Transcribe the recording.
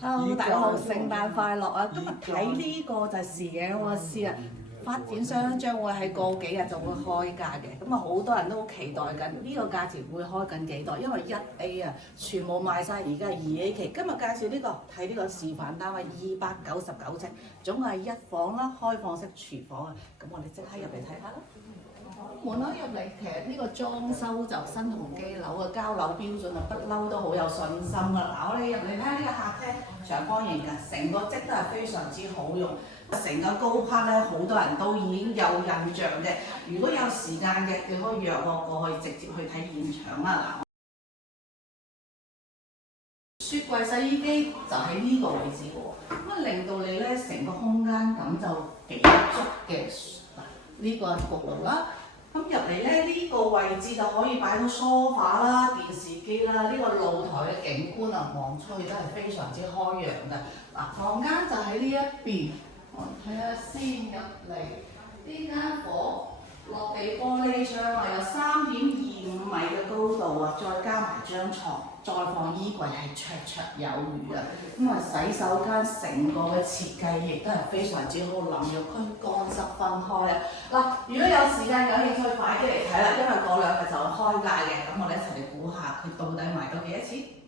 Hello，大家好，聖誕快樂啊！今日睇呢個就係時野奧斯啊，發展商將會喺過幾日就會開價嘅，咁啊好多人都好期待緊呢個價錢會開緊幾多，因為1A 啊全部賣晒，而家係2A 期。今日介紹呢個睇呢個示範單位299尺，總共係一房啦，開放式廚房啊，咁我哋即刻入嚟睇下啦。門口入嚟，其實呢個裝修就新鴻基樓嘅交樓標準啊，不嬲都好有信心㗎啦。嗱，我哋入嚟睇下呢個客廳，長方形嘅，成個則都係非常之好用。成個高級咧，好多人都已經有印象嘅。如果有時間嘅，你可以約我過去直接去睇現場啦。嗱，雪櫃、洗衣機就喺呢個位置喎，咁令到你咧成個空間感就幾足嘅。嗱，呢個係焗爐啦。咁入嚟咧，呢個位置就可以擺到梳化啦、電視機啦，呢個露台嘅景觀啊，望出去都係非常之開揚嘅。嗱，房間就喺呢一邊，我睇下先入嚟呢間房，落地玻璃窗啊，有3.25米嘅高度啊，再加埋張床，再放衣櫃係綽綽有餘啊。咁啊，洗手間成個嘅設計亦都係非常之好，淋浴區乾濕分開啊。嗱，如果有時間有興趣，快啲嚟睇啦，因為嗰2日就開價嘅。咁我哋一齊嚟估下佢到底賣到幾多錢？